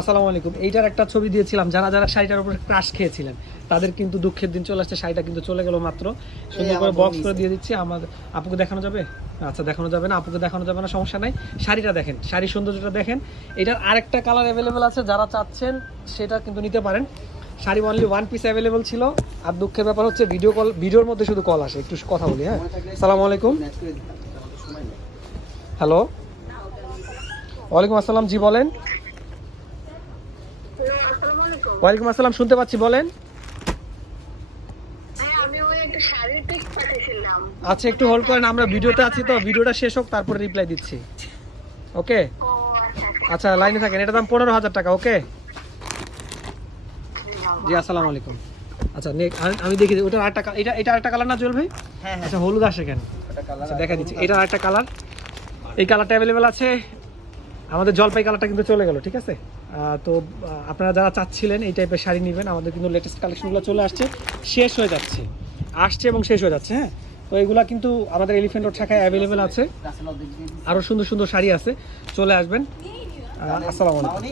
আসসালামু আলাইকুম। এইটার একটা ছবি দিয়েছিলাম, যারা যারা শাড়িটার উপরে ক্রাশ খেয়েছিলেন তাদের কিন্তু দুঃখের দিন চলে আসছে। শাড়িটা কিন্তু চলে গেল মাত্র। সুন্দর করে বক্স করে দিয়ে দিচ্ছি। আমাদের আপুকে দেখানো যাবে? আচ্ছা, দেখানো যাবে না, আপুকে দেখানো যাবে না, সমস্যা নাই। শাড়িটা দেখেন, শাড়ির সৌন্দর্যটা দেখেন। এটার আরেকটা কালার অ্যাভেলেবেল আছে, যারা চাচ্ছেন সেটা কিন্তু নিতে পারেন। Sari only one piece available ছিল। আর দুঃখের ব্যাপার হচ্ছে ভিডিওর মধ্যে শুধু কল আসে। একটু কথা বলি, হ্যাঁ। আসসালামু আলাইকুম। হ্যালো, ওয়ালাইকুম আসসালাম। জি বলেন। ওয়ালাইকুম আসসালাম, শুনতে পাচ্ছি, বলেন। আচ্ছা, একটু হোল্ড করেন, আমরা ভিডিওতে আছি তো, ভিডিওটা শেষ হোক তারপরে রিপ্লাই দিচ্ছি। ওকে, আচ্ছা লাইনে থাকেন। এটা দাম 15,000 টাকা। ওকে জি, আসসালামু আলাইকুম। আচ্ছা আমি দেখি ওটা আরেকটা, এটা আরেকটা কালার না জুয়েল ভাই? হ্যাঁ। আচ্ছা, হলুদ আসে কেন? আচ্ছা, দেখা দিচ্ছি। এটা আরেকটা কালার, এই কালারটা অ্যাভেলেবেল আছে। আমাদের জলপাই কালারটা কিন্তু চলে গেল, ঠিক আছে। তো আপনারা যারা চাচ্ছিলেন এই টাইপের শাড়ি নেবেন, আমাদের কিন্তু লেটেস্ট কালেকশনগুলো চলে শেষ হয়ে যাচ্ছে, আসছে এবং শেষ হয়ে যাচ্ছে, হ্যাঁ। তো এগুলা কিন্তু আমাদের এলিফ্যান্ট রোড শাখায় অ্যাভেলেবেল আছে। আরও সুন্দর সুন্দর শাড়ি আছে, চলে আসবেন। আসসালামু আলাইকুম।